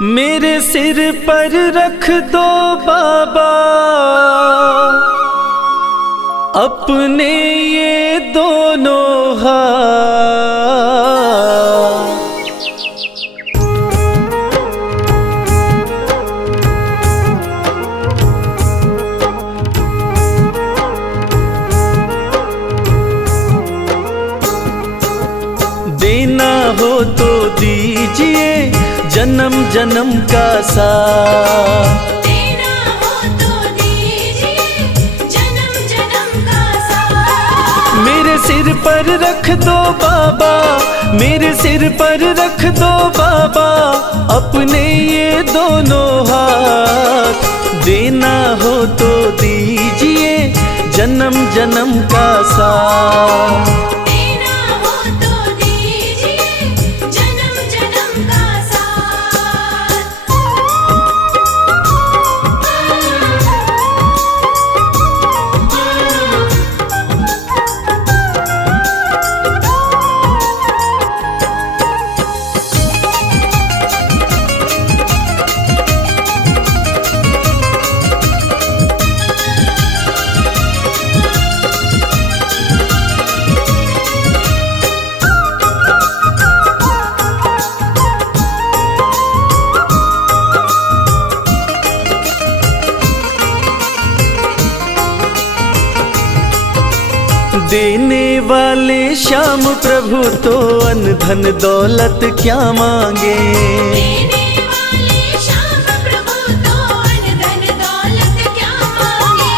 मेरे सिर पर रख दो बाबा अपने ये दोनों हाथ। देना हो तो दीजिए जन्म जन्म का साथ। देना हो तो दीजिए जन्म जन्म का साथ। मेरे सिर पर रख दो बाबा, मेरे सिर पर रख दो बाबा अपने ये दोनों हाथ। देना हो तो दीजिए जन्म जन्म का साथ। देना हो तो दीजिए जन्म जन्म का साथ। देने वाले श्याम प्रभु तो अन्न धन दौलत क्या मांगे। देने वाले श्याम प्रभु तो अन्न धन दौलत क्या मांगे।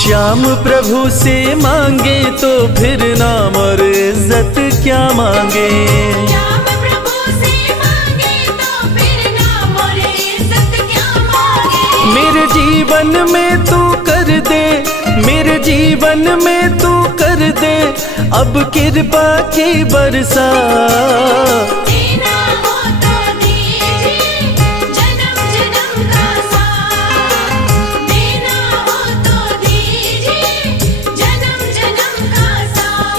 श्याम प्रभु से मांगे तो फिर नाम और इज्जत क्या मांगे। श्याम प्रभु से मांगे तो फिर नाम और इज्जत क्या मांगे। मेरे जीवन में तू कर दे, मेरे जीवन में तू कर दे अब कृपा की बरसात। देना हो तो दीजिए जन्म जन्म का साथ। देना हो तो दीजिए जन्म जन्म का साथ।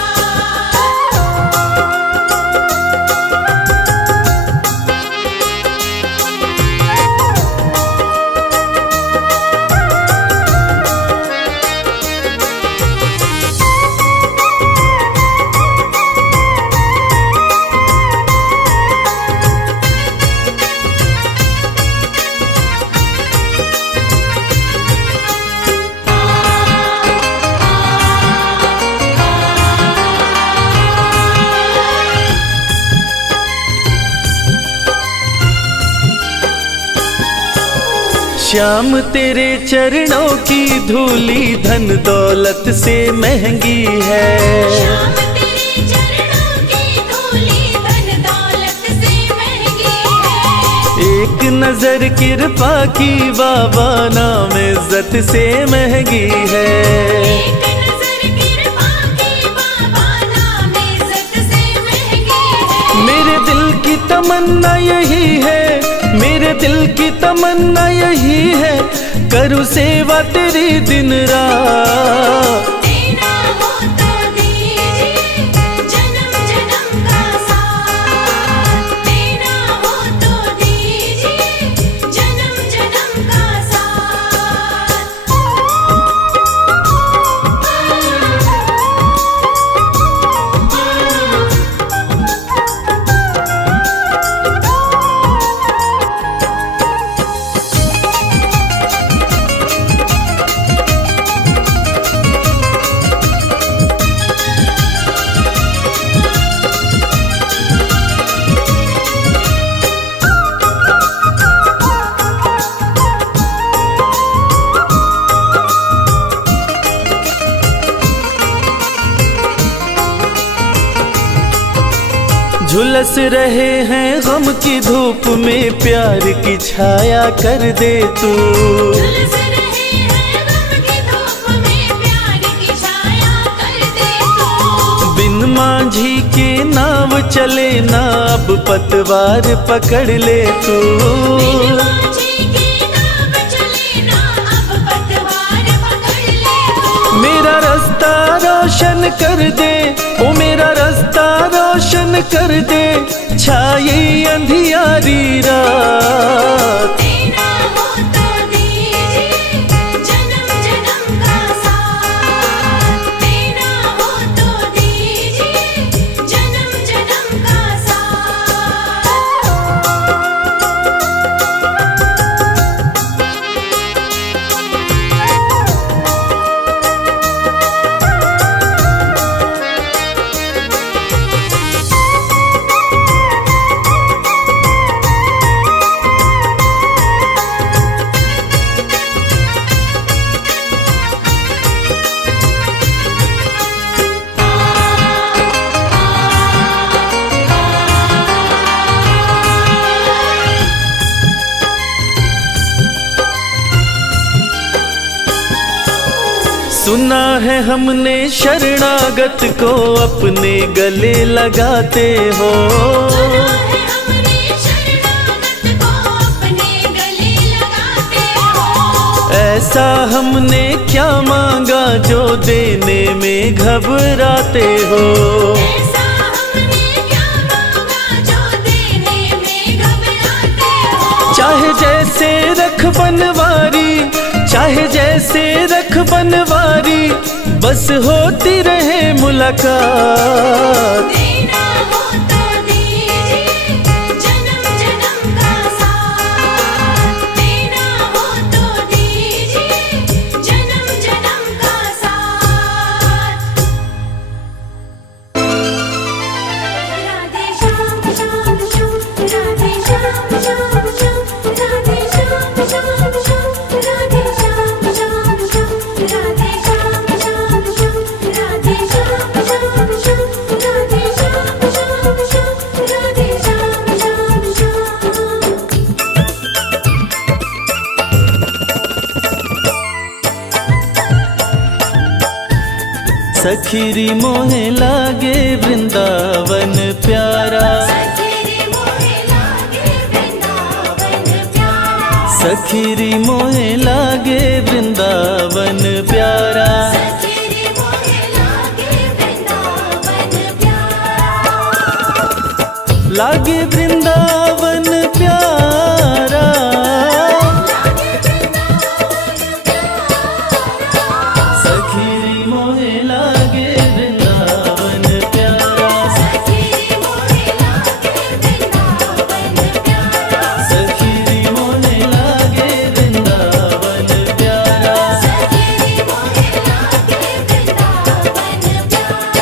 श्याम तेरे चरणों की धूली धन दौलत से महंगी है। श्याम तेरे चरणों की धूली धन दौलत से महंगी है। एक नजर कृपा की बाबा नाम इज्जत से महंगी है। एक नजर कृपा की बाबा नाम इज्जत से महंगी है। मेरे दिल की तमन्ना यही है, मेरे दिल की तमन्ना यही है करूँ सेवा तेरी दिन रात। देना हो तो दीजिए जन्म जन्म का साथ। देना हो तो दीजिए जन्म जन्म का साथ। झुलस रहे हैं गम की धूप में प्यार की छाया कर दे तू। झुलस रहे हैं गम की धूप में प्यार की छाया कर दे तू। बिन मांझी के नाव चले ना अब पतवार पकड़ ले तू। बिन माझी के नाव चले ना अब पतवार पकड़ ले तू। मेरा रास्ता रोशन कर दे, ओ मेरा रास्ता रोशन कर दे, छाई अंधियारी रात। सुना है हमने शरणागत को अपने गले लगाते हो। सुना है हमने शरणागत को अपने गले लगाते हो। ऐसा हमने क्या मांगा जो देने में घबराते हो। ऐसा हमने क्या मांगा जो देने में घबराते हो। चाहे जैसे रख बनवारी, चाहे जैसे रख बनवारी, बस होती रहे मुलाकात। देना हो तो दीजिए जन्म जन्म का साथ। देना हो तो दीजिए जन्म जन्म का साथ। राधे श्याम श्याम श्याम, राधे श्याम श्याम श्याम, राधे श्याम श्याम श्याम, राधे श्याम श्याम श्याम, राधे श्याम श्याम श्याम, राधे श्याम श्याम श्याम, राधे श्याम श्याम श्याम, राधे श्याम श्याम श्याम। सखीरी मोहे लागे वृंदावन प्यारा, सखीरी मोहे लागे वृंदावन प्यारा। सखीरी मोहे लागे वृंदावन प्यारा। सखीरी मोहे लागे वृंदावन प्यारा। लागे वृंदावन प्यारा, सखीरी मोहे लागे वृंदावन प्यारा। सखीरी मोहे लागे वृंदावन प्यारा। सखीरी मोहे लागे वृंदावन प्यारा। सखीरी मोहे लागे वृंदावन प्यारा।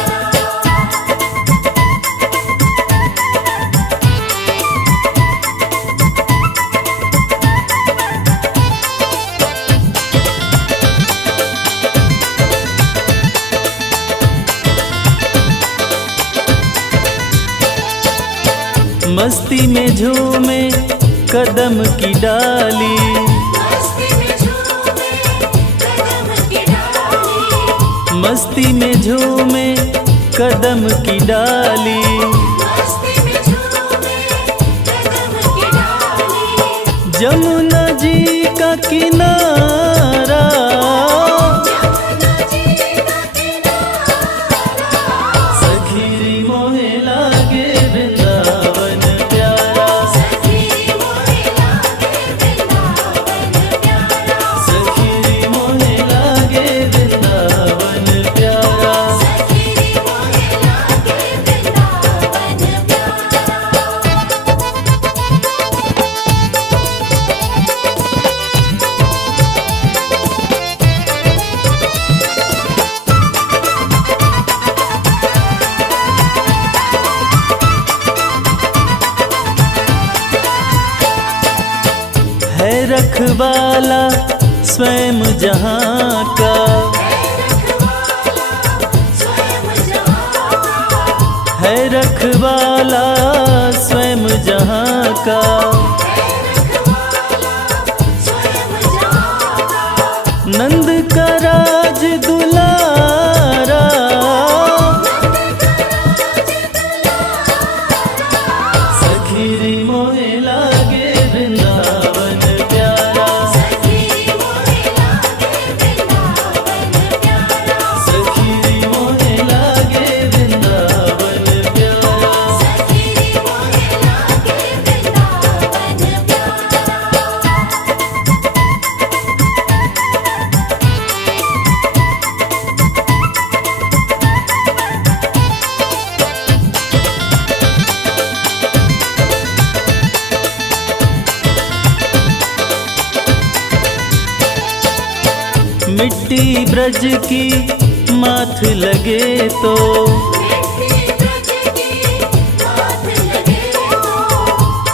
मस्ती में झूमे कदम की डाली, मस्ती में झूमे कदम की डाली। मस्ती में झूमे कदम की डाली। मस्ती में झूमे कदम की डाली। जमुना जी का किनारा, जमुना जी का किनारा। सखीरी मोहे लागे वृंदावन प्यारा। सखीरी मोहे लागे वृंदावन प्यारा। सखीरी मोहे लागे वृंदावन प्यारा। सखीरी मोहे लागे वृंदावन है रखवाला स्वयं जहाँ का, है रखवाला स्वयं जहाँ का। नंद का राज दुलारा, सखीरी मोहे लागे वृंदावन प्यारा। सखीरी मोहे लागे वृंदावन प्यारा। सखीरी मोहे लागे वृंदावन प्यारा। सखीरी मोहे लागे वृंदावन प्यारा। मिट्टी ब्रज की माथ लगे तो,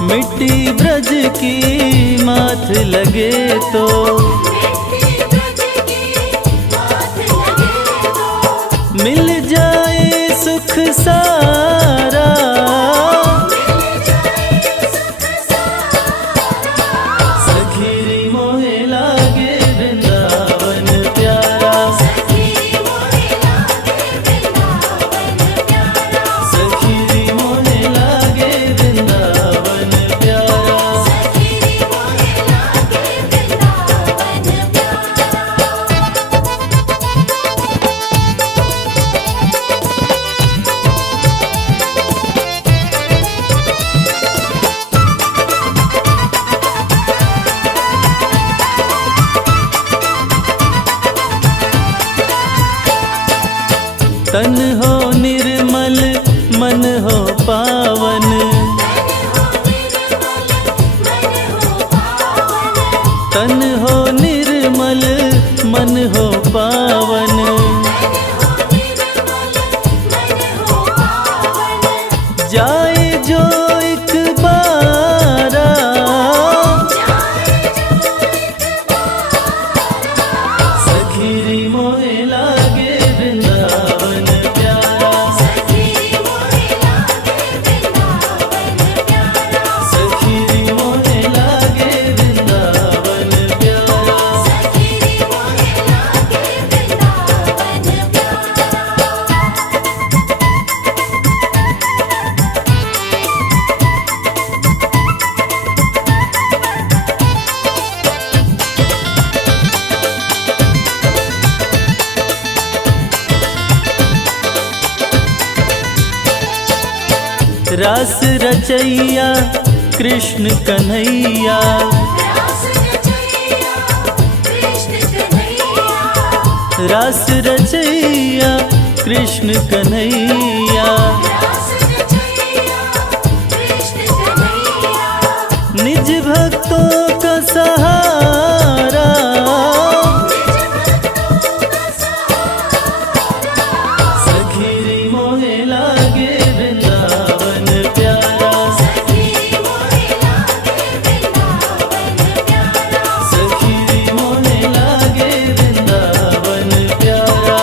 मिट्टी ब्रज की माथ लगे तो। मिल जाए सुख सारा, सखीरी मोहे लागे वृंदावन प्यारा। सखीरी मन हो पावन। तन हो निर्मल मन हो पावन। जाए जो एक बारा सखीरी मोहे लागे वृंदावन प्यारा। सखीरी मोहे लागे वृंदावन प्यारा। रास रचैया कृष्ण कन्हैया। रास रचैया कृष्ण कन्हैया। निज भक्तों का सहारा सखीरी मोहे लागे वृंदावन प्यारा। सखीरी मोहे लागे वृंदावन प्यारा।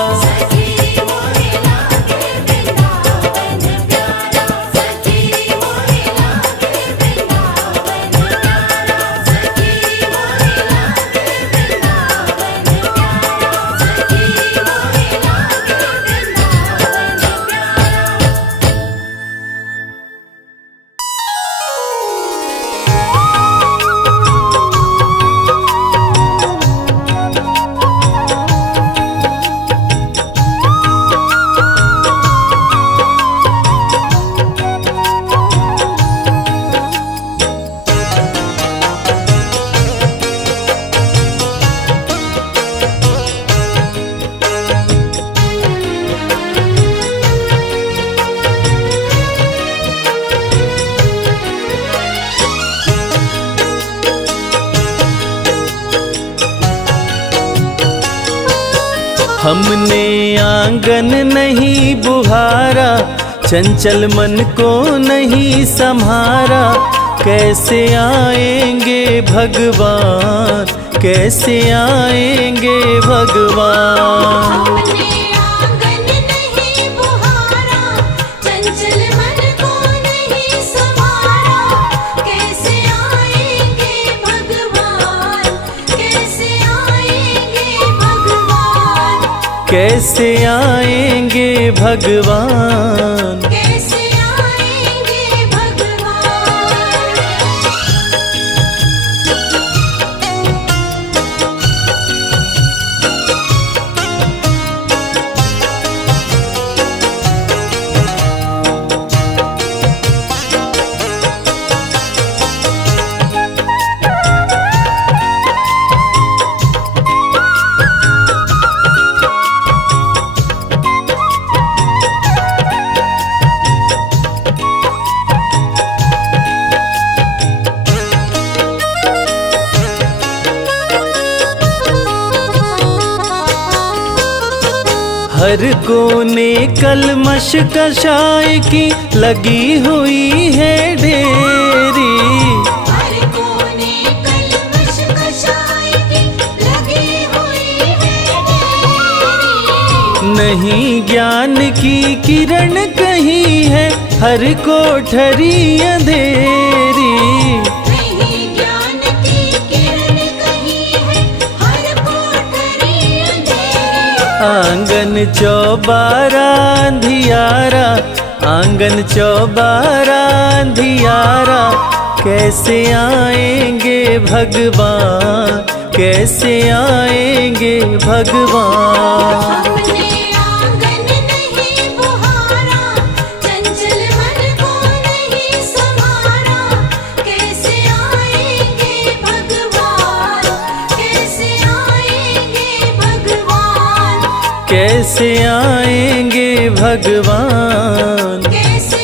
हमने आंगन नहीं बुहारा, चंचल मन को नहीं संहारा। कैसे आएंगे भगवान, कैसे आएंगे भगवान। हमने आंगन नहीं बुहारा, चंचल मन को नहीं संभारा। कैसे आएंगे भगवान, कैसे आएंगे भगवान। कैसे आएंगे भगवान। कैसे आएंगे भगवान। हर कोने कलमश कषाय की लगी हुई है ढेरी। हर कोने कलमश कषाय की लगी हुई है ढेरी। नहीं ज्ञान की किरण कहीं है, हर कोठरी अंधेरी। नहीं ज्ञान की किरण कहीं है, हर कोठरी अंधेरी। आंगन चौबारा अंधियारा, आंगन चौबारा अंधियारा। कैसे आएंगे भगवान, कैसे आएंगे भगवान। हमने आंगन नहीं बुहारा, चंचल मन को नहीं संभारा। कैसे आएंगे भगवान, कैसे आएंगे भगवान। कैसे आएंगे भगवान। कैसे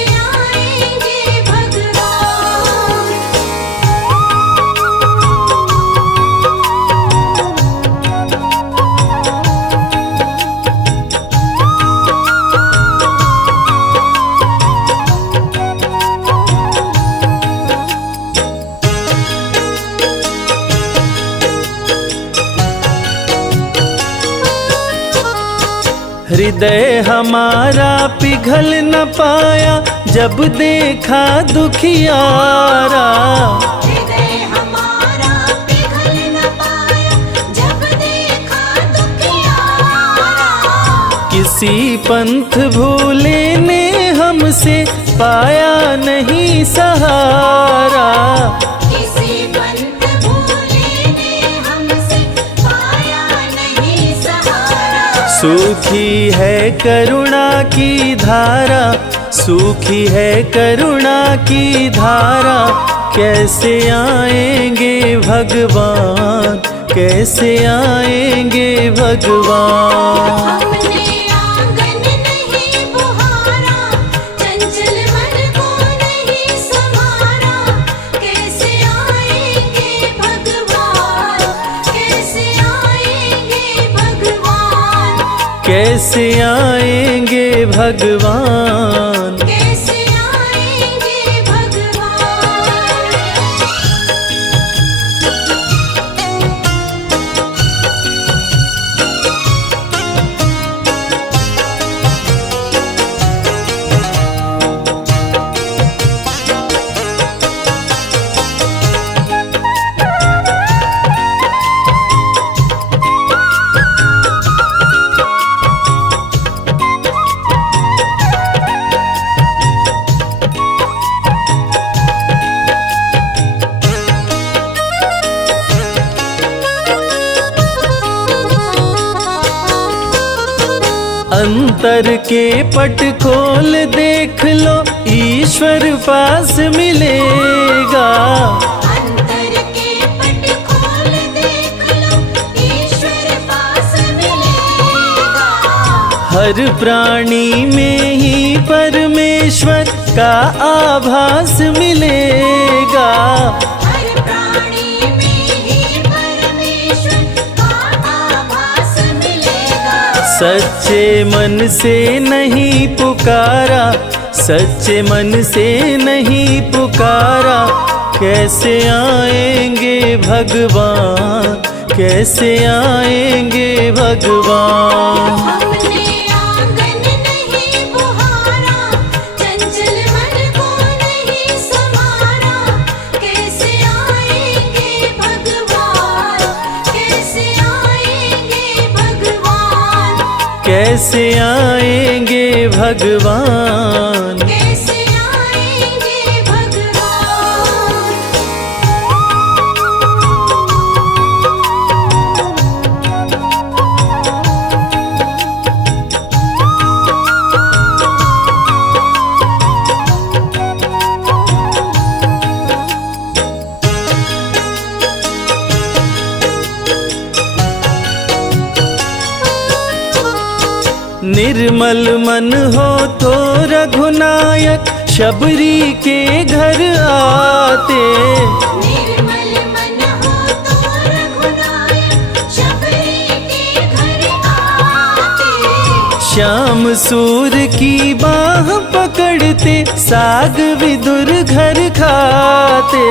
हृदय हमारा पिघल न पाया जब देखा दुखियारा। हृदय हमारा पिघल न पाया जब देखा दुखियारा। किसी पंथ भूले ने हमसे पाया नहीं सहारा। किसी पंथ भूले ने हमसे पाया नहीं सहारा। सूखी है करुणा की धारा, सूखी है करुणा की धारा। कैसे आएंगे भगवान, कैसे आएंगे भगवान। हमने आंगन नहीं बुहारा, चंचल मन को नहीं संभारा। कैसे आएंगे भगवान, कैसे आएंगे भगवान। कैसे आएंगे भगवान। कैसे आएंगे भगवान। अंतर के पट खोल देख लो, ईश्वर पास मिलेगा। अंतर के पट खोल देख लो, ईश्वर पास मिलेगा। हर प्राणी में ही परमेश्वर का आभास मिलेगा। हर प्राणी में ही परमेश्वर का आभास मिलेगा। सच्चे मन से नहीं पुकारा, सच्चे मन से नहीं पुकारा। कैसे आएंगे भगवान, कैसे आएंगे भगवान। हमने आंगन नहीं बुहारा, चंचल मन को नहीं संभारा। कैसे आएंगे भगवान, कैसे आएंगे भगवान। कैसे आएंगे भगवान। कैसे आएंगे भगवान। निर्मल मन हो तो रघुनायक शबरी के घर आते। निर्मल मन हो तो रघुनायक शबरी के घर आते। श्याम सूर की बाह पकड़ते साग विदुर घर खाते।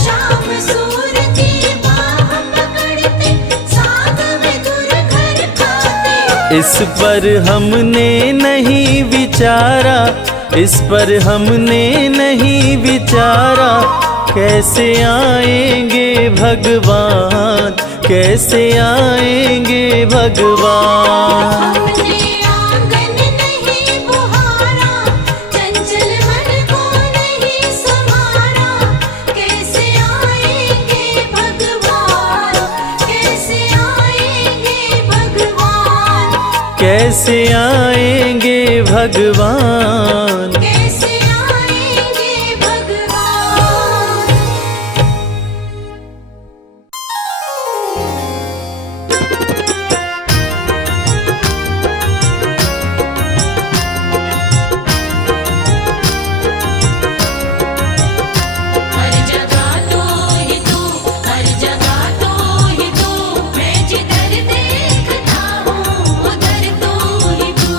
श्याम सूर की बाह पकड़ते साग विदुर घर खाते। इस पर हमने नहीं विचारा, इस पर हमने नहीं विचारा। कैसे आएंगे भगवान, कैसे आएंगे भगवान। हमने आंगन नहीं बुहारा, चंचल मन को नहीं संभारा। कैसे आएंगे भगवान, कैसे आएंगे भगवान। कैसे आएंगे भगवान। कैसे आएंगे भगवान। हर जगह तो ही तू, हर जगह तो ही तू। मैं जिधर देखता हूँ उधर तो ही तू।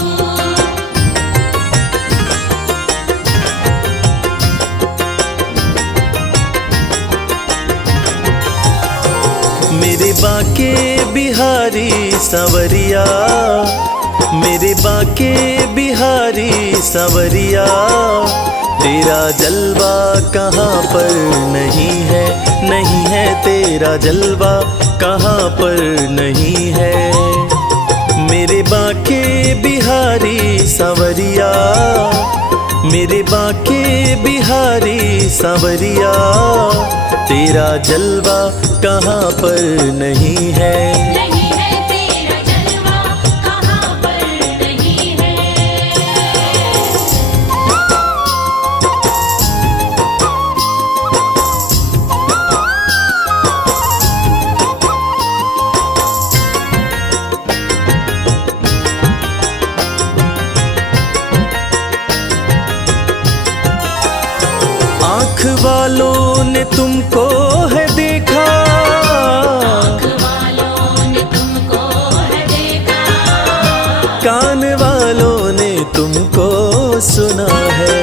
मेरे बाके बिहारी सांवरिया, मेरे बाके बिहारी सांवरिया, तेरा जलवा कहाँ पर नहीं है, नहीं है तेरा जलवा कहाँ पर नहीं है। मेरे बाके बिहारी सांवरिया, मेरे बाके बिहारी सांवरिया, तेरा जलवा कहाँ पर नहीं है। नहीं है तेरा जलवा कहाँ पर नहीं है। आँख वालों ने तुमको है देखा, आँख वालों ने तुमको है देखा, कान वालों ने तुमको सुना है,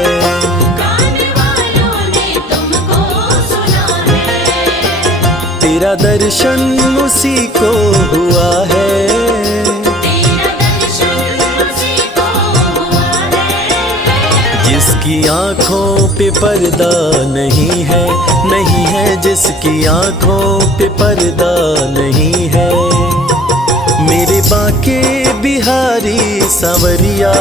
कान वालों ने तुमको सुना है। तेरा दर्शन उसी को हुआ है, तेरा दर्शन उसी को हुआ है। जिसकी आँखों पे पर्दा नहीं है, नहीं है जिसकी आँखों पे पर्दा नहीं है। मेरे बाके बिहारी सांवरिया,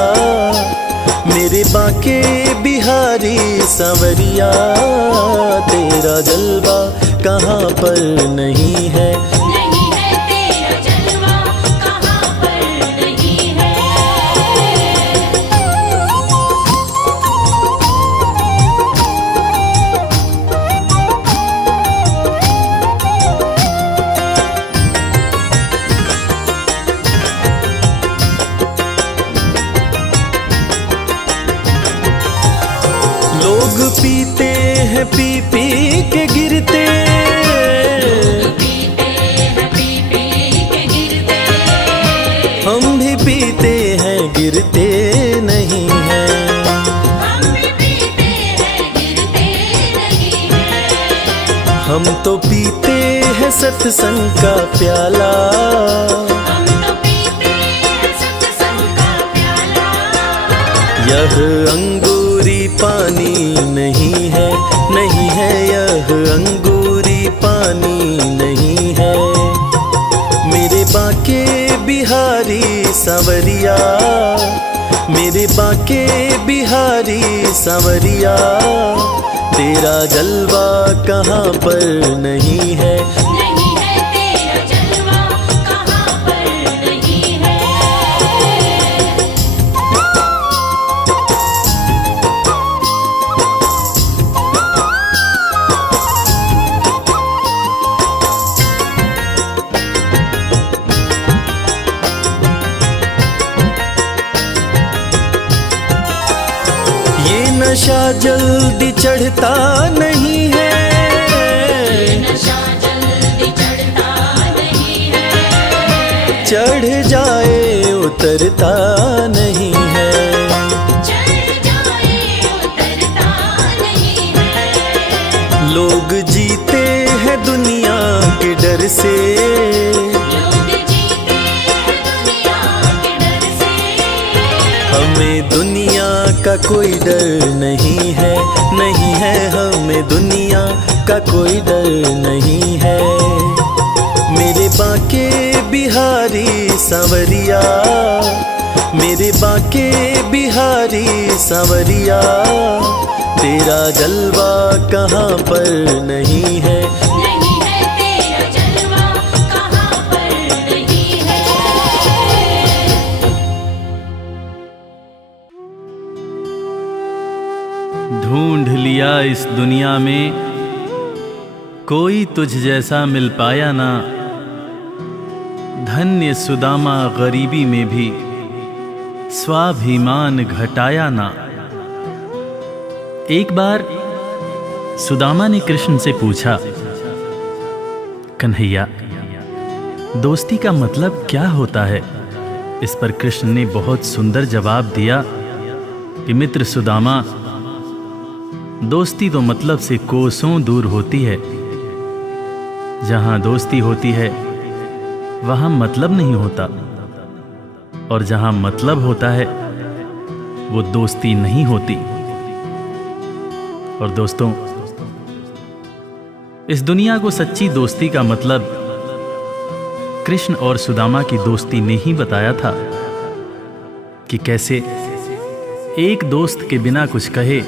मेरे बाके बिहारी सांवरिया, तेरा जलवा कहाँ पर नहीं है। नहीं है तेरा जलवा कहाँ पर नहीं है। लोग पीते हैं पी पी के गिरते, पीते हैं पी पी के गिरते, हम भी पीते हैं गिरते नहीं हैं। हम भी पीते हैं गिरते नहीं है। हम तो पीते हैं सत्संग का प्याला, हम तो पीते हैं सत्संग का प्याला। यह अंगूरी पानी नहीं है, नहीं है यह अंगूरी पानी नहीं है। मेरे बाके बिहारी सांवरिया, मेरे बाके बिहारी सांवरिया, तेरा जलवा कहाँ पर नहीं है। नहीं है तेरा जलवा कहाँ पर नहीं है। ये नशा जल्दी चढ़ता नहीं है, नशा जल्दी चढ़ता नहीं है। चढ़ जाए उतरता नहीं है। चढ़ जाए उतरता नहीं है। लोग जीते हैं दुनिया के डर से, लोग जीते हैं दुनिया के डर से। हमें दुनिया का कोई डर नहीं है, नहीं है हमें दुनिया का कोई डर नहीं है। मेरे बाके बिहारी सांवरिया, मेरे बाके बिहारी सांवरिया, तेरा जलवा कहाँ पर नहीं है। नहीं है तेरा जलवा कहाँ पर नहीं है। ढूंढ लिया इस दुनिया में, कोई तुझ जैसा मिल पाया ना। धन्य सुदामा गरीबी में भी स्वाभिमान घटाया ना। एक बार सुदामा ने कृष्ण से पूछा, कन्हैया दोस्ती का मतलब क्या होता है? इस पर कृष्ण ने बहुत सुंदर जवाब दिया कि मित्र सुदामा, दोस्ती तो मतलब से कोसों दूर होती है। जहां दोस्ती होती है वहां मतलब नहीं होता। और जहां मतलब होता है वो दोस्ती नहीं होती। और दोस्तों, इस दुनिया को सच्ची दोस्ती का मतलब कृष्ण और सुदामा की दोस्ती ने ही बताया था कि कैसे एक दोस्त के बिना कुछ कहे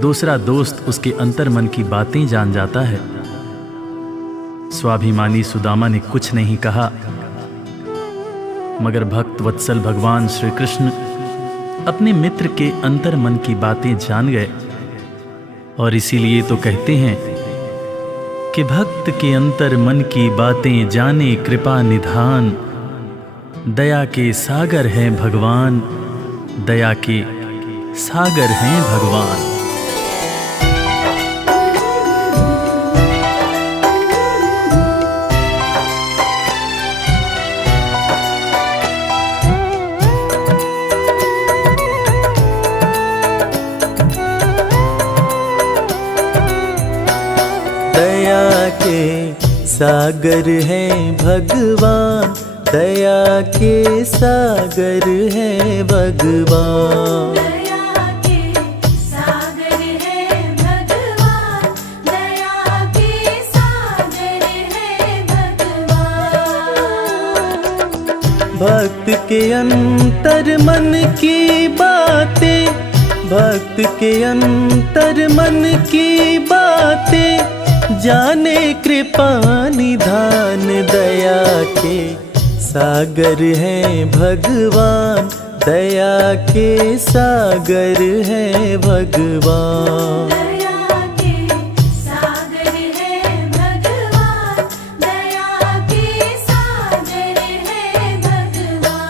दूसरा दोस्त उसके अंतर्मन की बातें जान जाता है। स्वाभिमानी सुदामा ने कुछ नहीं कहा, मगर भक्त वत्सल भगवान श्री कृष्ण अपने मित्र के अंतर्मन की बातें जान गए। और इसीलिए तो कहते हैं कि भक्त के अंतर्मन की बातें जाने कृपा निधान, दया के सागर हैं भगवान, दया के सागर हैं भगवान। दया के सागर हैं भगवान, दया के सागर हैं भगवान। दया के सागर है भगवान, दया के सागर है भगवान। भक्त के अंतर मन की बातें, भक्त के अंतर मन की बातें जाने कृपा निधान, दया के सागर हैं भगवान, दया के सागर हैं भगवान। दया के सागर है भगवान, दया के सागर है भगवान।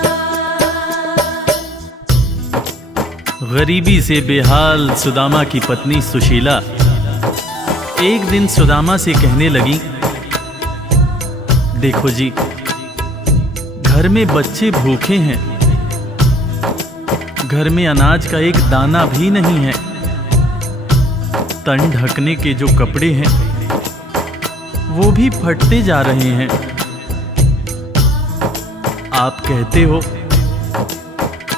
गरीबी से बेहाल सुदामा की पत्नी सुशीला एक दिन सुदामा से कहने लगी, देखो जी, घर में बच्चे भूखे हैं, घर में अनाज का एक दाना भी नहीं है, तन ढकने के जो कपड़े हैं वो भी फटते जा रहे हैं। आप कहते हो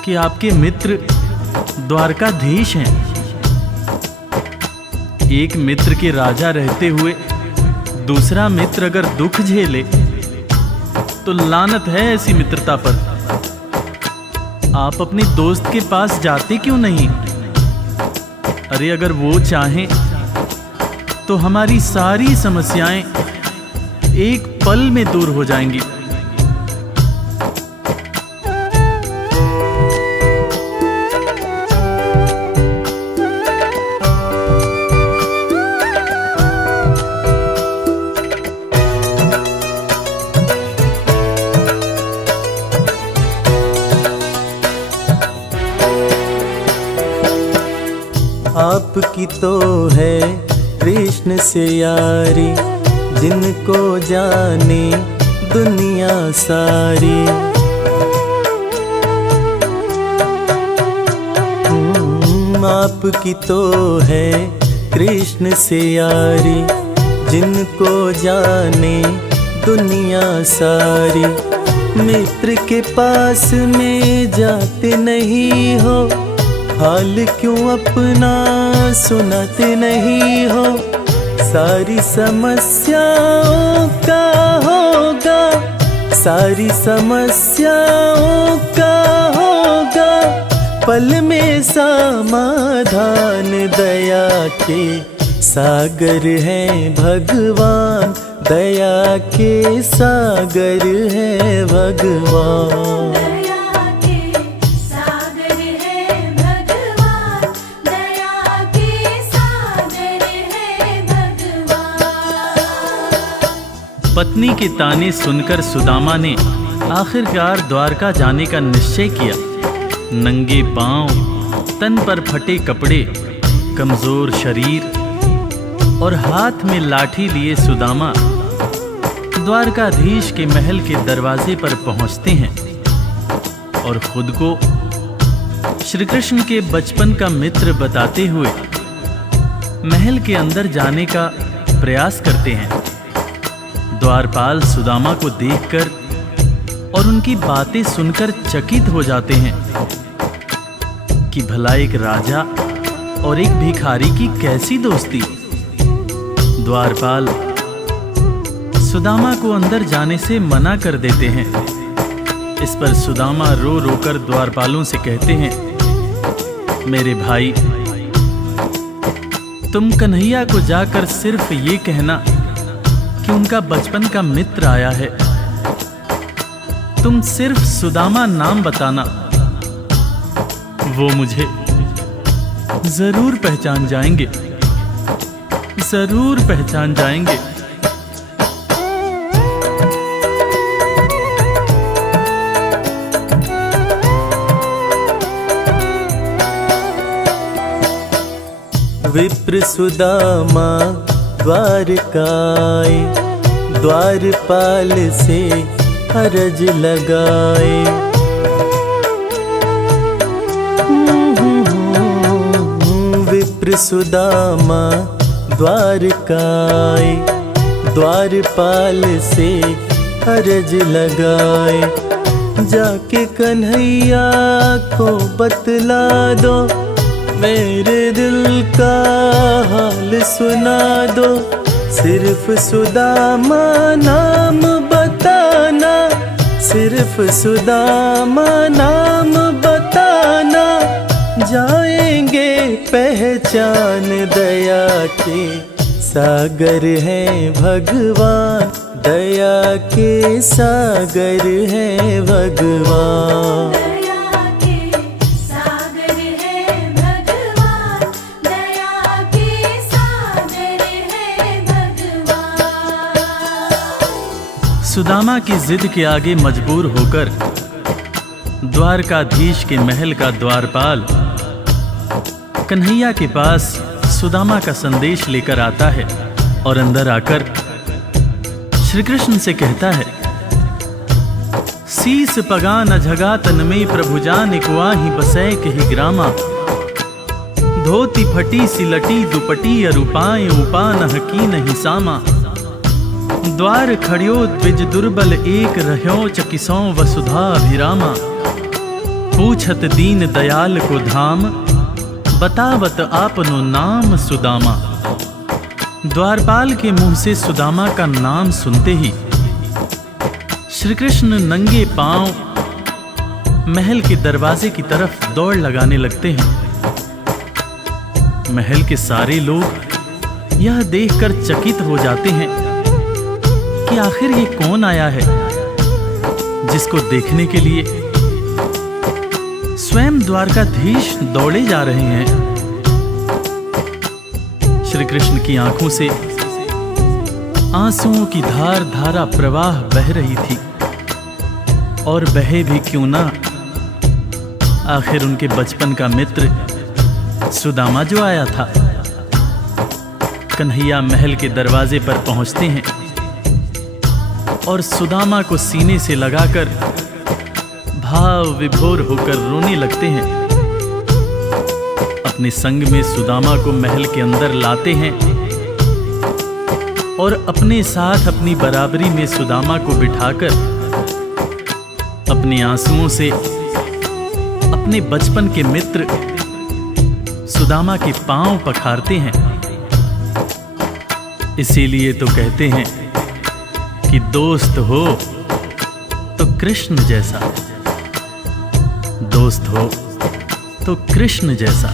कि आपके मित्र द्वारकाधीश हैं। एक मित्र के राजा रहते हुए दूसरा मित्र अगर दुख झेले तो लानत है ऐसी मित्रता पर। आप अपने दोस्त के पास जाते क्यों नहीं? अरे अगर वो चाहें तो हमारी सारी समस्याएं एक पल में दूर हो जाएंगी। आपकी तो है कृष्ण से यारी, जिनको जाने दुनिया सारी। आपकी तो है कृष्ण से यारी, जिनको जाने दुनिया सारी। मित्र के पास में जाते नहीं हो, हाल क्यों अपना सुनाते नहीं हो। सारी समस्याओं का होगा, सारी समस्याओं का होगा पल में समाधान। दया के सागर हैं भगवान, दया के सागर हैं भगवान। दया के सागर है भगवान, दया के सागर है भगवान। पत्नी के ताने सुनकर सुदामा ने आखिरकार द्वारका जाने का निश्चय किया। नंगे पांव, तन पर फटे कपड़े, कमजोर शरीर और हाथ में लाठी लिए सुदामा द्वारकाधीश के महल के दरवाजे पर पहुंचते हैं और खुद को श्री कृष्ण के बचपन का मित्र बताते हुए महल के अंदर जाने का प्रयास करते हैं। द्वारपाल सुदामा को देखकर और उनकी बातें सुनकर चकित हो जाते हैं कि भला एक राजा और एक भिखारी की कैसी दोस्ती। द्वारपाल सुदामा को अंदर जाने से मना कर देते हैं। इस पर सुदामा रो रो कर द्वारपालों से कहते हैं, मेरे भाई, तुम कन्हैया को जाकर सिर्फ ये कहना कि उनका बचपन का मित्र आया है। तुम सिर्फ सुदामा नाम बताना, वो मुझे जरूर पहचान जाएंगे, जरूर पहचान जाएंगे। विप्र सुदामा द्वारकाए, द्वारपाल से अरज लगाए। विप्र सुदामा द्वारकाए, द्वारपाल से अरज लगाए। जाके कन्हैया को बतला दो, मेरे दिल का हाल सुना दो। सिर्फ सुदामा नाम बताना, सिर्फ सुदामा नाम बताना। जाएंगे पहचान, दया के सागर हैं भगवान, दया के सागर हैं भगवान। दया के सागर है भगवान, दया के सागर है भगवान। सुदामा की जिद के आगे मजबूर होकर द्वारकाधीश के महल का द्वारपाल कन्हैया के पास सुदामा का संदेश लेकर आता है और अंदर आकर श्री कृष्ण से कहता है, शीस पगा न झगा तन में प्रभु जान कुआही बसै कही ग्रामा। धोती फटी सिलटी दुपटी अरुपाए उपा न हकी नहीं सामा। द्वार खड़ियो द्विज दुर्बल एक रह्यो चकिसों वसुधा अभिरामा। पूछत दीन दयाल को धाम, बतावत आपनो नाम सुदामा। द्वारपाल के मुंह से सुदामा का नाम सुनते ही श्री कृष्ण नंगे पांव महल के दरवाजे की तरफ दौड़ लगाने लगते हैं। महल के सारे लोग यह देखकर चकित हो जाते हैं कि आखिर ये कौन आया है जिसको देखने के लिए स्वयं द्वारकाधीश दौड़े जा रहे हैं। श्री कृष्ण की आंखों से आंसुओं की धार धारा प्रवाह बह रही थी, और बहे भी क्यों ना, आखिर उनके बचपन का मित्र सुदामा जो आया था। कन्हैया महल के दरवाजे पर पहुंचते हैं और सुदामा को सीने से लगाकर भाव विभोर होकर रोने लगते हैं। अपने संग में सुदामा को महल के अंदर लाते हैं और अपने साथ अपनी बराबरी में सुदामा को बिठाकर अपने आंसुओं से अपने बचपन के मित्र सुदामा के पांव पखारते हैं। इसीलिए तो कहते हैं कि दोस्त हो तो कृष्ण जैसा, दोस्त हो तो कृष्ण जैसा।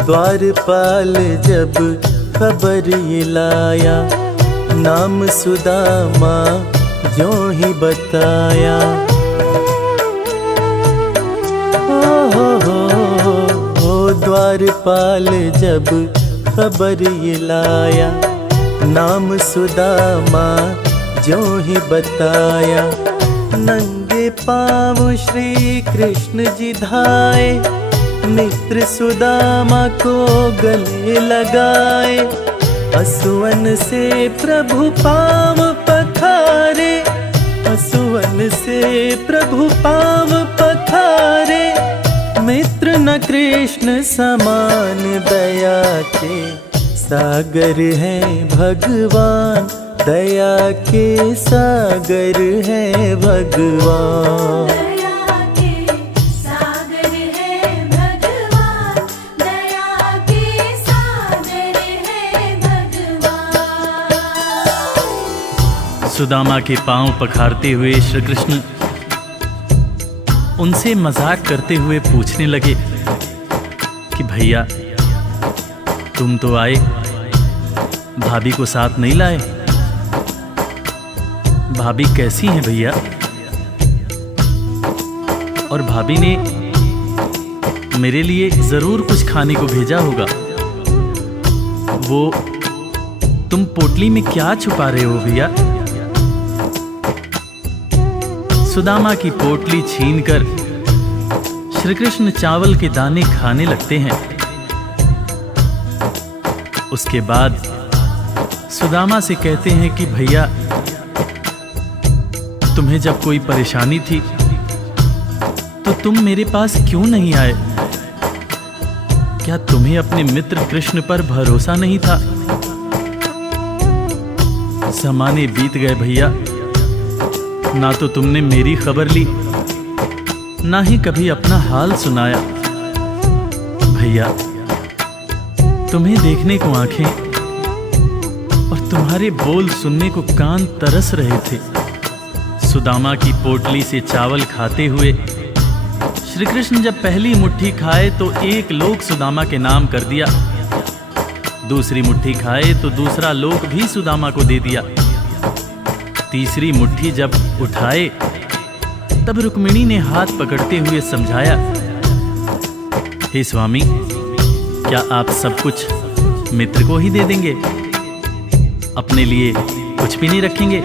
द्वारपाल जब खबर ये लाया, नाम सुदामा जो ही बताया। हो द्वारपाल जब खबर ये लाया, नाम सुदामा जो ही बताया। नंगे पाँव श्री कृष्ण जी धाए, मित्र सुदामा को गले लगाए, असुवन से प्रभु पाँव पखारे, असुवन से प्रभु पाँव पखारे। मित्र न कृष्ण समान दया के सागर हैं भगवान, दया के सागर हैं भगवान। दया के सागर है भगवान, दया के सागर है भगवान। सुदामा के पांव पखारते हुए श्री कृष्ण उनसे मजाक करते हुए पूछने लगे कि भैया तुम तो आए, भाभी को साथ नहीं लाए। भाभी कैसी हैं भैया? और भाभी ने मेरे लिए जरूर कुछ खाने को भेजा होगा। वो तुम पोटली में क्या छुपा रहे हो भैया? सुदामा की पोटली छीनकर श्री कृष्ण चावल के दाने खाने लगते हैं। उसके बाद सुदामा से कहते हैं कि भैया तुम्हें जब कोई परेशानी थी तो तुम मेरे पास क्यों नहीं आए? क्या तुम्हें अपने मित्र कृष्ण पर भरोसा नहीं था? ज़माने बीत गए भैया, ना तो तुमने मेरी खबर ली, ना ही कभी अपना हाल सुनाया। भैया तुम्हें देखने को आंखें और तुम्हारे बोल सुनने को कान तरस रहे थे। सुदामा की पोटली से चावल खाते हुए श्री कृष्ण जब पहली मुट्ठी खाए तो एक लोक सुदामा के नाम कर दिया, दूसरी मुट्ठी खाए तो दूसरा लोक भी सुदामा को दे दिया, तीसरी मुट्ठी जब उठाए तब रुक्मिणी ने हाथ पकड़ते हुए समझाया, हे स्वामी क्या आप सब कुछ मित्र को ही दे देंगे, अपने लिए कुछ भी नहीं रखेंगे?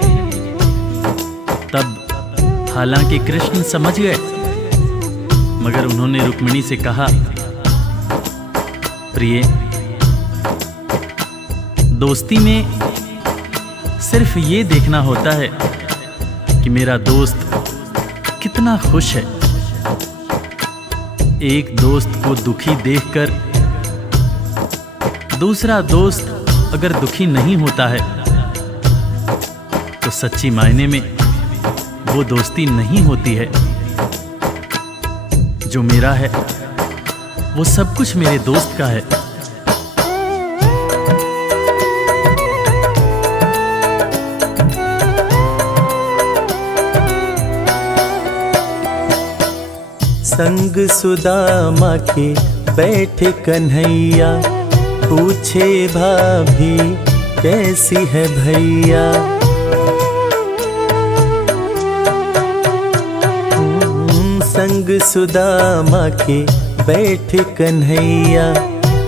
तब हालांकि कृष्ण समझ गए, मगर उन्होंने रुक्मिणी से कहा, प्रिय दोस्ती में सिर्फ ये देखना होता है कि मेरा दोस्त कितना खुश है। एक दोस्त को दुखी देखकर दूसरा दोस्त अगर दुखी नहीं होता है तो सच्ची मायने में वो दोस्ती नहीं होती है। जो मेरा है वो सब कुछ मेरे दोस्त का है। संग सुदामा के बैठे कन्हैया, पूछे भाभी कैसी है भैया। संग सुदामा के बैठे कन्हैया,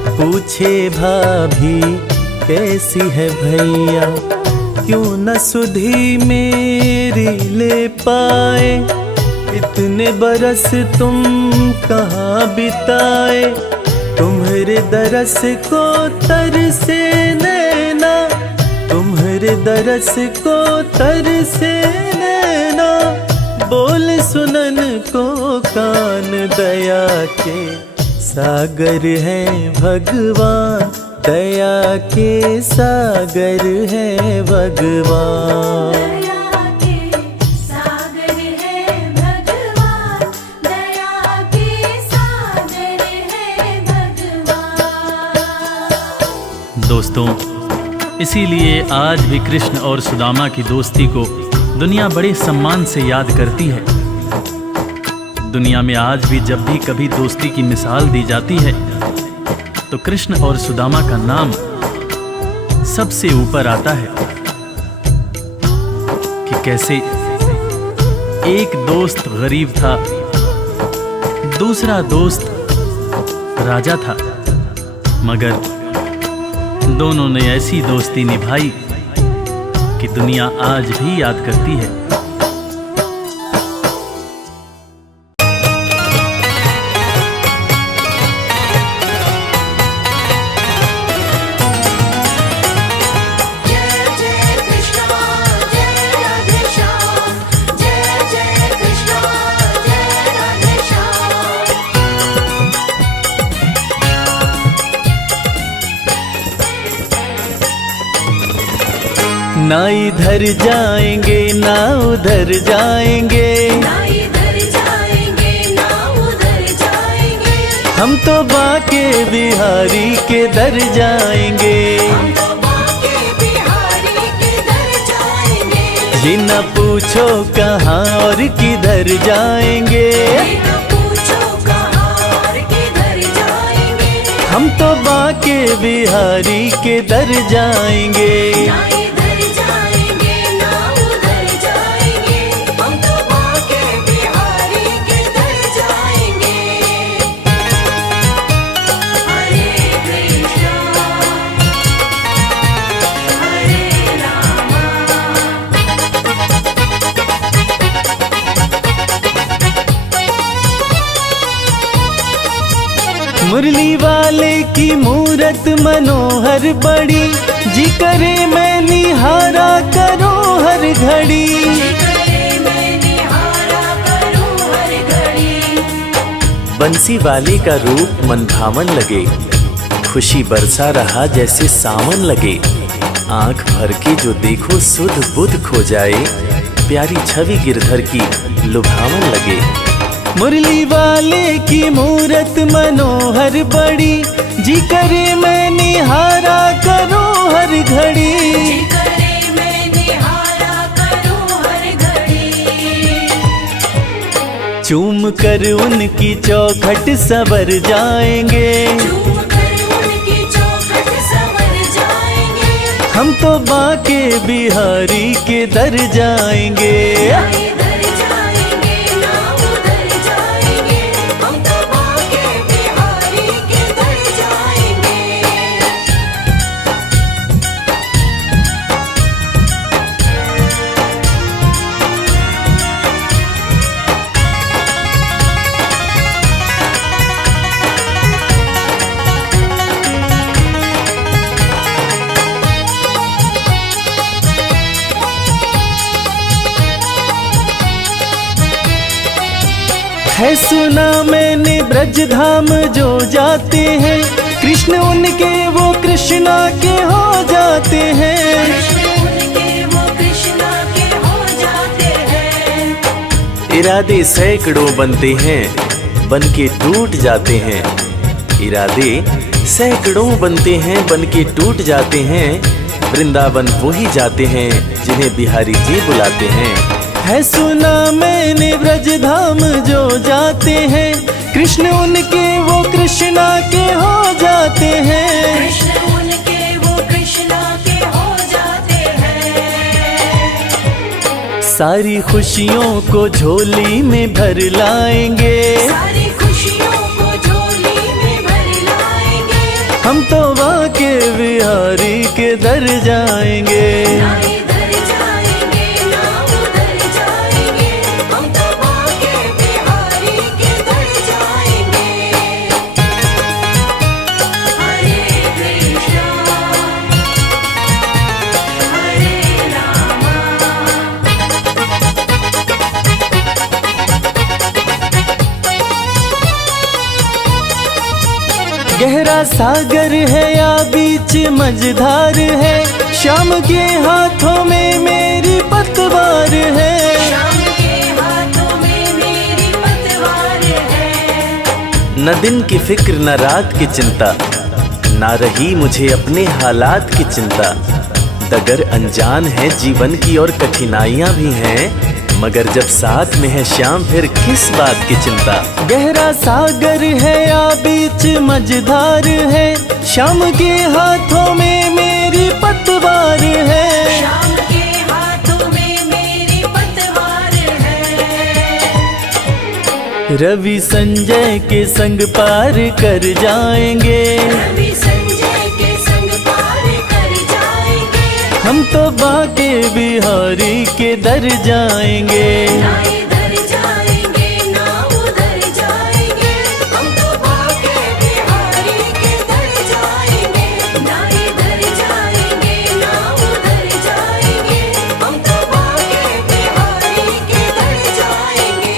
पूछे भाभी कैसी है भैया। क्यों न सुधी मेरी ले पाए, इतने बरस तुम कहाँ बिताए। तुम्हारे दरस को तरसे नैना, तुम्हारे दरस को तरसे नैना। बोल सुनन को कान, दया के सागर हैं भगवान, दया के सागर हैं भगवान। दया के सागर है भगवान, दया के सागर है भगवान। दोस्तों, इसीलिए आज भी कृष्ण और सुदामा की दोस्ती को दुनिया बड़े सम्मान से याद करती है। दुनिया में आज भी जब भी कभी दोस्ती की मिसाल दी जाती है तो कृष्ण और सुदामा का नाम सबसे ऊपर आता है कि कैसे एक दोस्त गरीब था, दूसरा दोस्त राजा था, मगर दोनों ने ऐसी दोस्ती निभाई कि दुनिया आज भी याद करती है। ना इधर जाएंगे ना उधर जाएंगे, ना इधर जाएंगे ना उधर जाएंगे, हम तो बाके बिहारी के दर जाएंगे। हम तो बाके बिहारी के दर जाएंगे। ये न पूछो कहाँ और किधर जाएंगे, बिना पूछो कहाँ और किधर जाएंगे, हम तो बाके बिहारी के दर जाएंगे। ना इधर जाएंगे ना उधर जाएंगे, हम तो बाके बिहारी के दर जाएंगे। हरे कृष्णा हरे रामा, मुरली वाले की मूरत मनोहर बड़ी, जी करे मैं निहारा करूं हर घड़ी। करे मैं निहारा करूं हर घड़ी, बंसी वाले का रूप मन भावन लगे, खुशी बरसा रहा जैसे सावन लगे। आंख भर के जो देखो सुध बुध खो जाए, प्यारी छवि गिरधर की लुभावन लगे। मुरली वाले की मूरत मनोहर बड़ी, जी करे मैं निहारा करूं हर घड़ी। करे मैं निहारा करूं हर घड़ी, चूम कर उनकी चौखट सवर जाएंगे, चूम कर उनकी चौखट संवर जाएंगे, हम तो बाके बिहारी के दर जाएंगे। ना इधर जाएंगे ना उधर जाएंगे, हम तो बाके बिहारी के दर जाएंगे। है सुना मैंने ब्रज धाम जो जाते हैं, कृष्ण उनके वो कृष्णा के हो जाते हैं। कृष्ण उनके वो कृष्णा के हो जाते हैं, इरादे सैकड़ों बनते हैं, बन के टूट जाते हैं। इरादे सैकड़ों बनते हैं, बन के टूट जाते हैं। वृंदावन वो ही जाते हैं जिन्हें बिहारी जी बुलाते हैं। है सुना मैंने ब्रज धाम जो जाते हैं, कृष्ण उनके वो कृष्णा के हो जाते हैं। कृष्ण उनके वो कृष्णा के हो जाते हैं, सारी खुशियों को झोली में भर लाएंगे, सारी खुशियों को झोली में भर लाएंगे, हम तो बाके बिहारी के दर जाएंगे। ना इधर जाएंगे ना उधर जाएंगे, हम तो बाके बिहारी के दर जाएंगे। हरे कृष्णा हरे रामा, गहरा सागर है या बीच मझधार है, शाम के हाथों में मेरी पतवार है। शाम के हाथों में मेरी पतवार है, न दिन की फिक्र न रात की चिंता, ना रही मुझे अपने हालात की चिंता। डगर अनजान है जीवन की और कठिनाइयां भी हैं, मगर जब साथ में है श्याम फिर किस बात की चिंता। गहरा सागर है या बीच मझधार है, श्याम के हाथों में मेरी पतवार है। शाम के हाथों में मेरी पतवार है, रवि संजय के संग पार कर जाएंगे, रवि संजय के संग पार कर जाएंगे, हम तो बाके बिहारी के दर जाएंगे। ना इधर जाएंगे ना उधर जाएंगे, हम तो बाके बिहारी के दर जाएंगे। ना इधर जाएंगे ना उधर जाएंगे, हम तो बाके बिहारी के दर जाएंगे।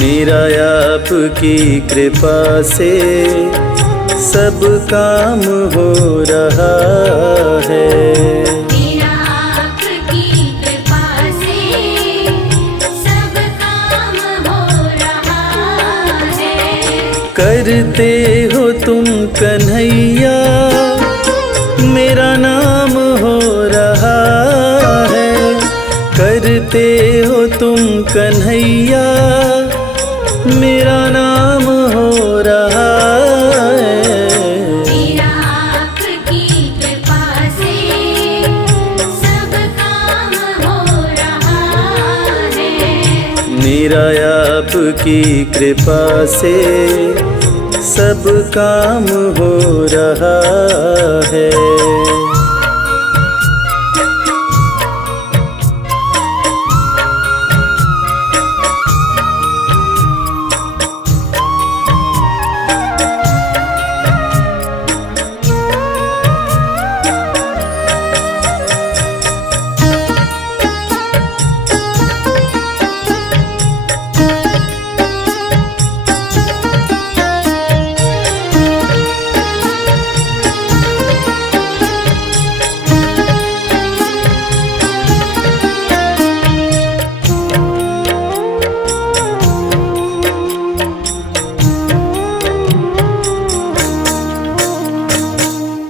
मेरा आपकी कृपा से सब काम हो रहा है। मेरा आपकी कृपा से सब काम हो रहा है। करते हो तुम कन्हैया मेरा नाम हो रहा है। करते हो तुम कन्हैया मेरा नाम हो रहा है। मेरा आपकी कृपा से सब काम हो रहा है। मेरा आपकी कृपा से सब काम हो रहा है।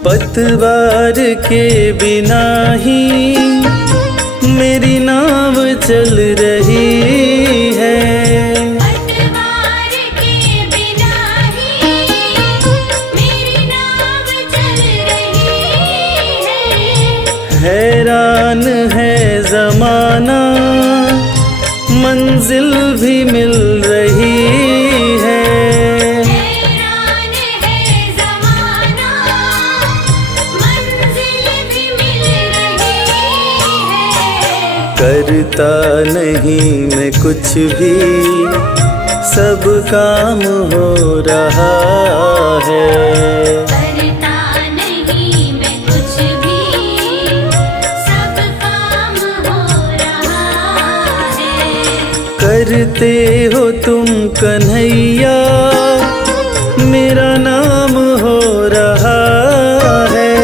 पतवार के बिना ही मेरी नाव चल रही है। पतवार के बिना ही मेरी नाव चल रही है। हैरान है ज़माना मंजिल भी मिल रही है। हैरान है ज़माना मंजिल भी मिल रही है। करता नहीं मैं कुछ भी सब काम हो रहा है। करता नहीं मैं कुछ भी सब काम हो रहा है। करते हो तुम कन्हैया मेरा नाम हो रहा है।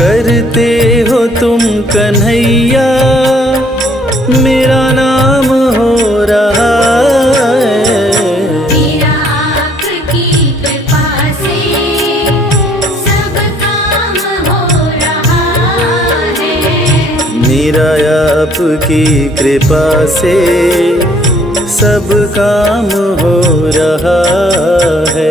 करते हो तुम कन्हैया मेरा नाम हो रहा है। मेरा आपकी कृपा से सब काम हो रहा है। मेरा आपकी कृपा से सब काम हो रहा है।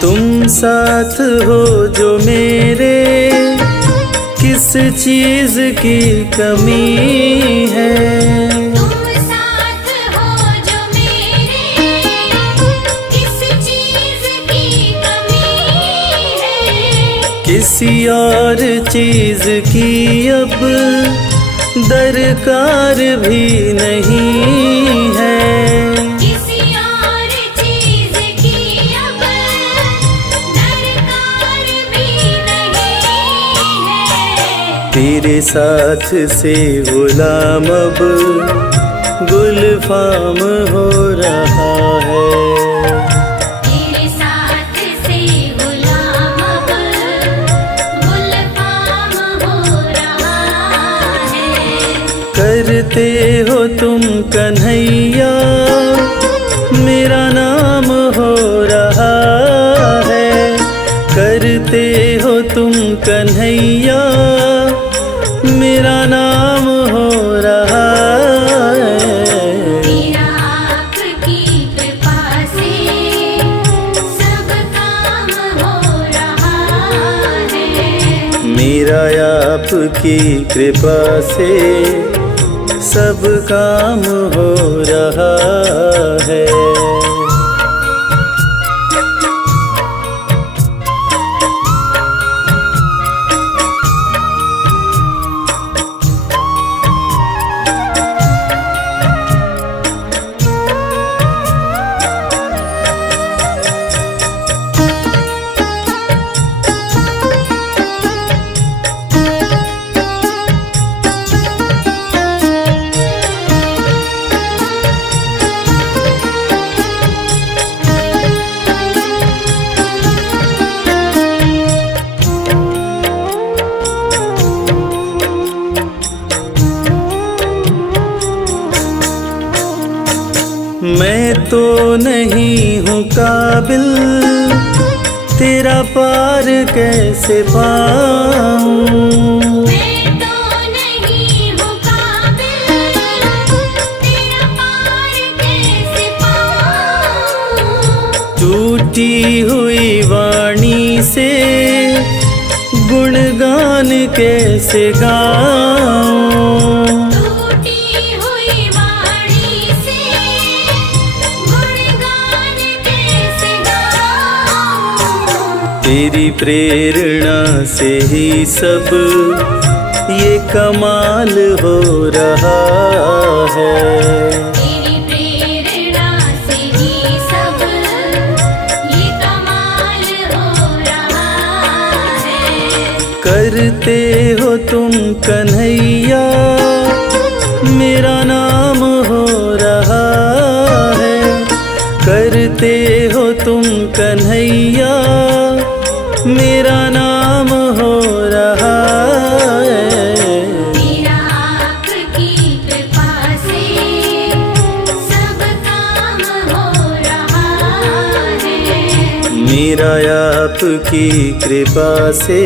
तुम साथ हो जो मेरे किस चीज की कमी है। तुम साथ हो जो मेरे किस चीज की कमी है। किसी और चीज की अब दरकार भी नहीं है। किसी और चीज की अब दरकार भी नहीं है। तेरे साथ से गुलाम अब गुलफाम हो रहा है। तेरे साथ से गुलाम अब गुलफाम हो रहा है। करते हो तुम कन्हैया मेरा नाम हो रहा है। करते हो तुम कन्हैया मेरा नाम हो रहा है। मेरा आपकी कृपा से सब काम हो रहा है। मेरा आपकी कृपा से सब काम हो रहा है। तो नहीं हूँ काबिल, तेरा पार कैसे पाऊं। मैं तो नहीं हूँ काबिल, तेरा पार कैसे पाऊं। टूटी हुई वाणी से गुणगान कैसे गाऊं। टूटी हुई वाणी से गुणगान कैसे गाऊं। तेरी प्रेरणा से ही सब ये कमाल हो रहा है। तेरी प्रेरणा से ही सब ये कमाल हो रहा है। करते हो तुम कन्हैया, मेरा नाम हो रहा है। करते हो तुम कन्हैया, मेरा नाम हो रहा है। मेरा आपकी कृपा से सब काम हो रहा है। मेरा आपकी कृपा से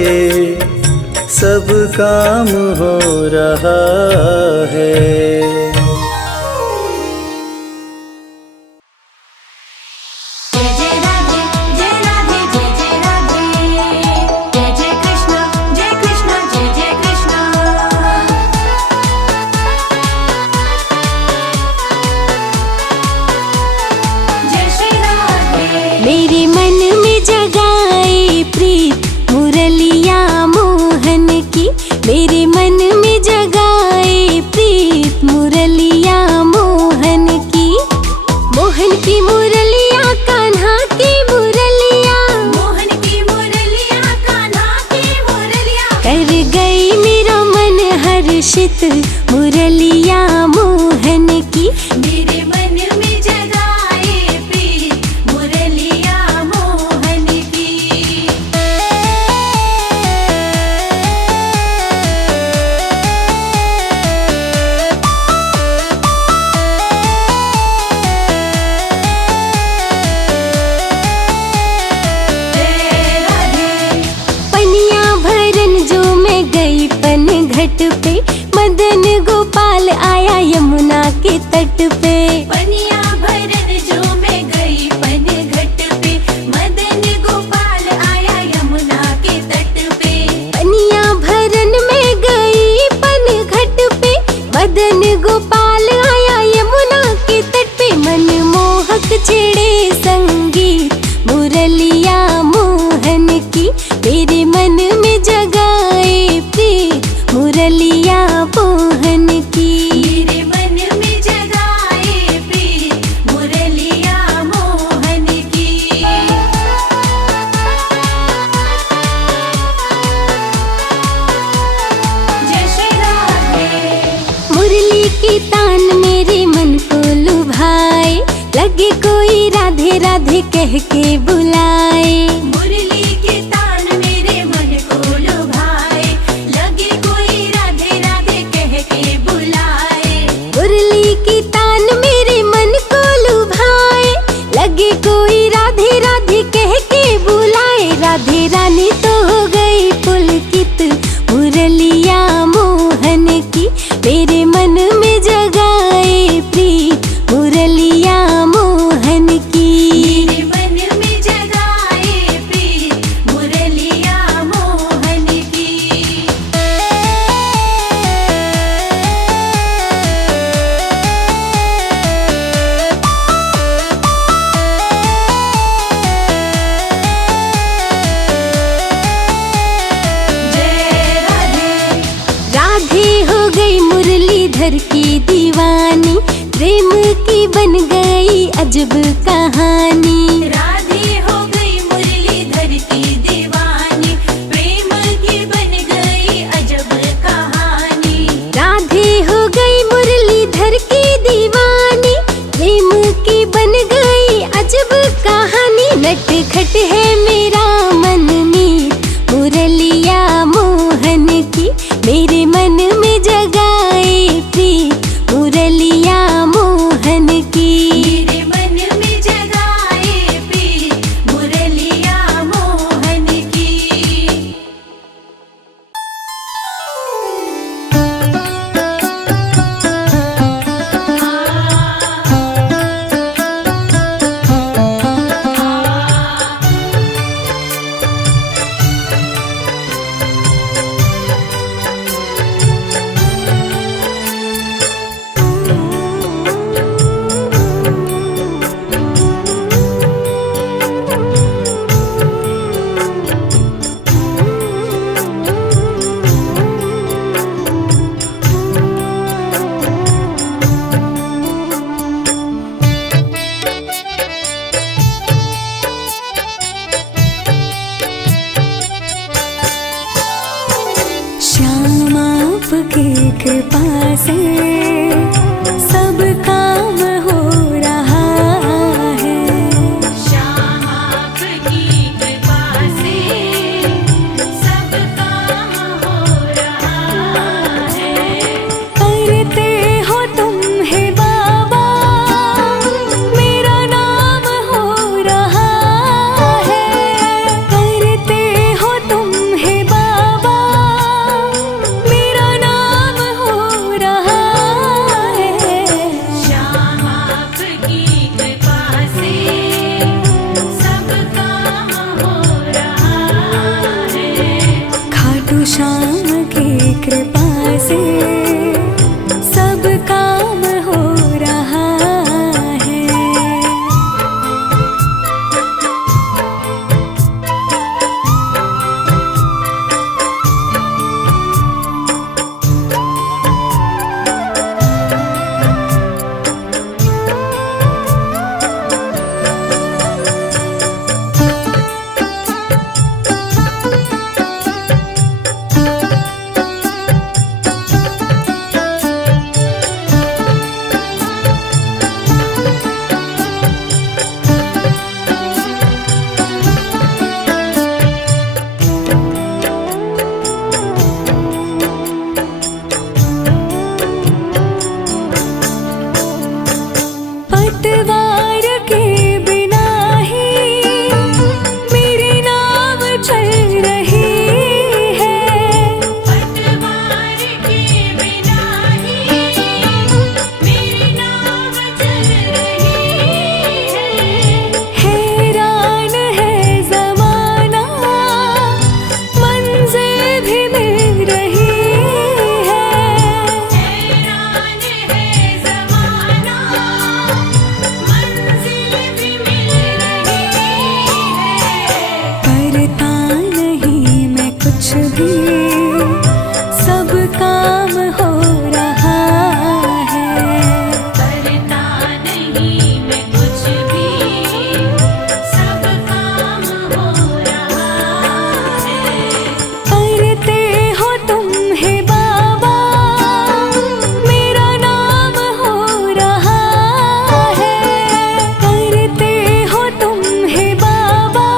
सब काम हो रहा है। जय जय राधे, जय राधे, जय जय राधे। जय जय कृष्ण, जय कृष्ण, जय जय कृष्ण। जय श्री राधे। मेरे मन में जगाए प्रीत मुरलिया मोहन की। मेरे मन में जगाए प्रीत मुरलिया मोहन की। मोहन की मुरलिया कान्हा की मुरलिया, मोहन की मुरलिया कान्हा की मुरलिया। कर गई मेरा मन हर्षित मुरलिया मोहन की। मेरे मन में जगाए प्रीत मुरलिया मोहन की। जय राधे। पनिया भरन जो मैं गई पन घट पे, मदन गोपाल आया यमुना के तट पे। पनिया भरन जो मैं गई पन घट पे, मदन गोपाल आया यमुना के तट पे। पनिया भरन में गई पन घट पे, मदन गोपाल आया यमुना के तट पे। मन मोहक छेड़े संगीत मुरलिया मोहन की। मेरे मन में जगाए प्रीत मुरलिया मोहन की। मेरे मन में जगाए प्रीत मुरलिया मोहन की। जय श्री राधे। मुरली की तान मेरे मन को लुभाए, लगे कोई राधे राधे कह के बुलाए। मुरली के तान मेरे मन को लुभाए, लगे कोई राधे राधे कह के बुलाए। मुरली की तान मेरे मन को लुभाए, लगे कोई राधे राधे कह के बुलाए। राधे रानी तो हो गई पुलकित मुरलिया मोहन की। मेरे मन में जगाए प्रीत मुरलिया मोहन की। मेरे मन में जगाए प्रीत मुरलिया मोहन की। जय राधे। राधे हो गई मुरलीधर की दीवानी, प्रेम की बन गई अजब कहानी। राधे हो गई मुरलीधर की दीवानी, प्रेम की बन गई अजब कहानी। राधे हो गई मुरलीधर की दीवानी, प्रेम की बन गई अजब कहानी। नटखट है मेरा मन मीत मुरलिया मोहन की। मेरे मन में जगाए प्रीत मुरलिया मोहन की। मेरे मन आपकी कृपा से सब काम हो रहा है। श्याम आपकी कृपा से सब काम हो रहा है। करते हो तुम है बाबा, मेरा नाम हो रहा है। करते हो तुम है बाबा, मेरा नाम हो रहा है। श्याम आपकी कृपा से सब काम हो रहा है। खाटू श्याम की कृपा से सब काम हो रहा है। पतवार के बिना ही मेरी नाव चल रही है। पतवार के बिना ही मेरी नाव चल रही है। हैरान है ज़माना, मंजिल भी मिल रही है। हैरान है ज़माना, मंजिल भी मिल रही है। करता नहीं मैं कुछ भी, सब काम हो रहा है। करता नहीं मैं कुछ भी, सब काम हो रहा है। करते हो तुम है बाबा, मेरा नाम हो रहा है। करते हो तुम है बाबा,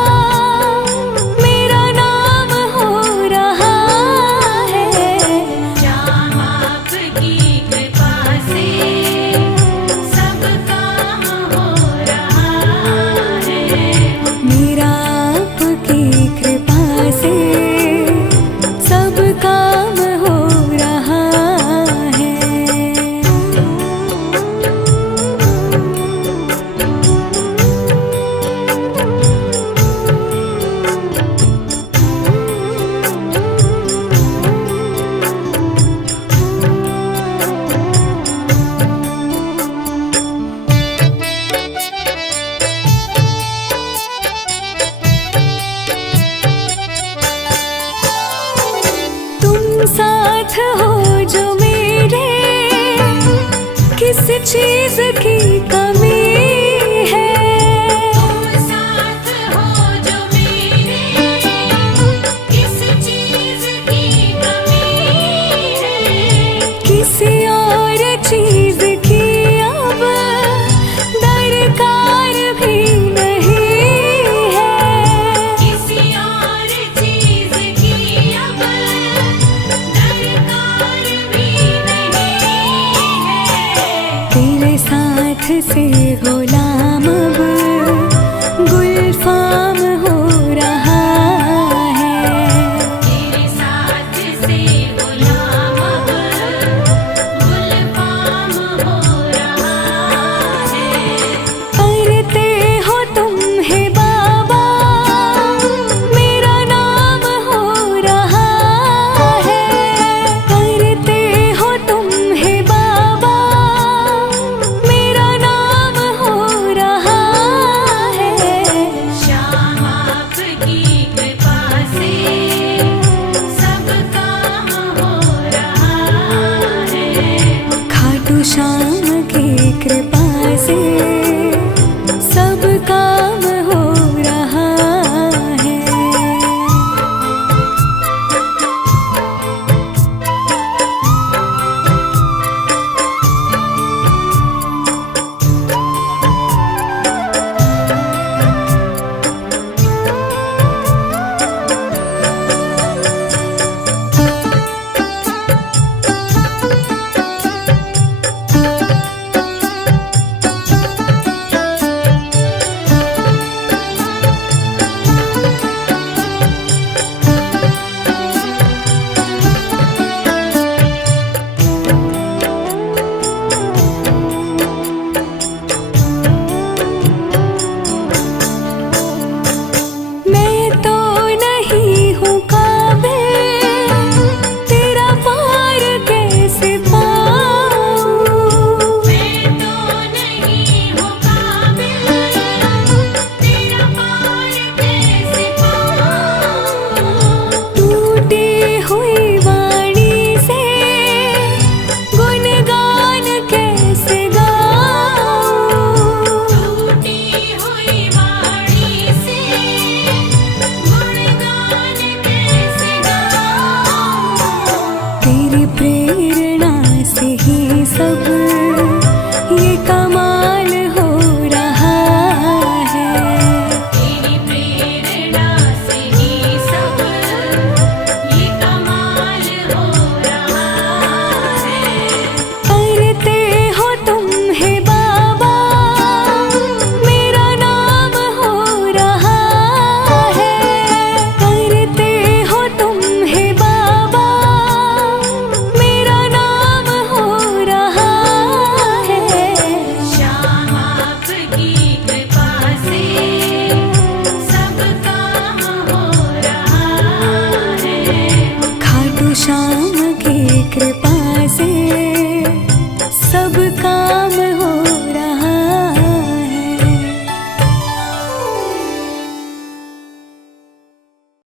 मेरा नाम हो रहा है। श्याम आपकी कृपा से सब काम हो रहा है। मेरा आपकी कृपा से सब काम हो रहा है। तुम साथ हो जो मेरे, किस चीज की कमी है। तुम साथ हो जो मेरे, किस चीज़ की कमी है। किसी और चीज की अब दरकार भी नहीं है। किसी और चीज़ की अब दरकार भी नहीं है। तेरे साथ से श्याम की कृपा।